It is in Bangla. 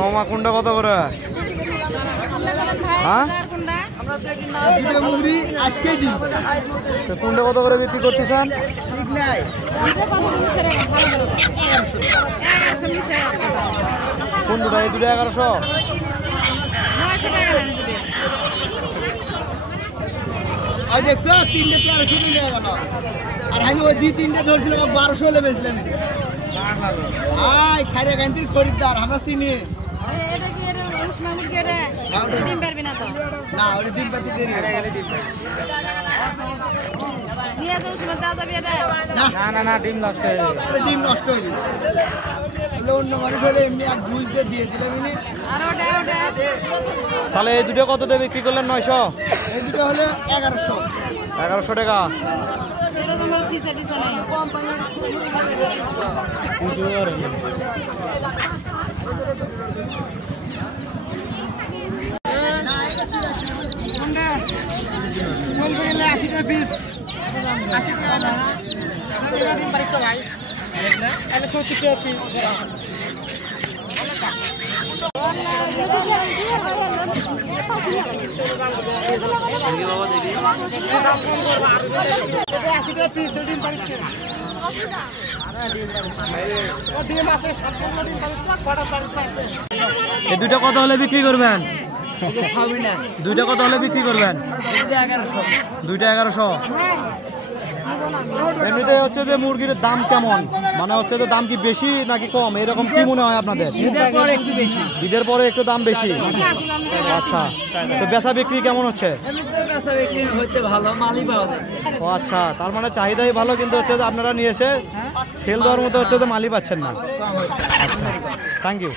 মামা কোনটা কত করে? হ্যাঁ কোনটা কত করে বিক্রি করতেছেন? কোন দুটা? এই দুটো 1100। দেখছো তিনটে 1300 নিয়ে গেল, আর আমি ওই তিনটে ধরছিলাম 1200 হলে বেচলাম। সাড়ে গান্তির খরিদ্দার আমরা চিনি না, ওটা ডিম পাতি দেরি না ডিম নষ্ট হয়ে যাবে। ডিম নষ্ট হয়ে যাবে, অন্য মানুষ হলে এমনি আর বুঝতে দিয়ে দিলাম। তাহলে এই দুটো কত দিয়ে বিক্রি করলেন? 900। এই দুটো হলে 1100 টাকা। এই দুইটা কত হলে বিক্রি করবেন? দুইটা কত হলে বিক্রি করবেন? দুইটা 1100। এমনিতে হচ্ছে যে মুরগির দাম কেমন, মানে হচ্ছে যে দাম কি বেশি নাকি কম, এরকম কি মনে হয় আপনাদের? ঈদের পরে একটু দাম বেশি। আচ্ছা, তো বেচা বিক্রি কেমন হচ্ছে? ও আচ্ছা, তার মানে চাহিদাই ভালো, কিন্তু হচ্ছে যে আপনারা নিয়ে এসে সেল দেওয়ার মতো হচ্ছে যে মালই পাচ্ছেন না। আচ্ছা, থ্যাংক ইউ।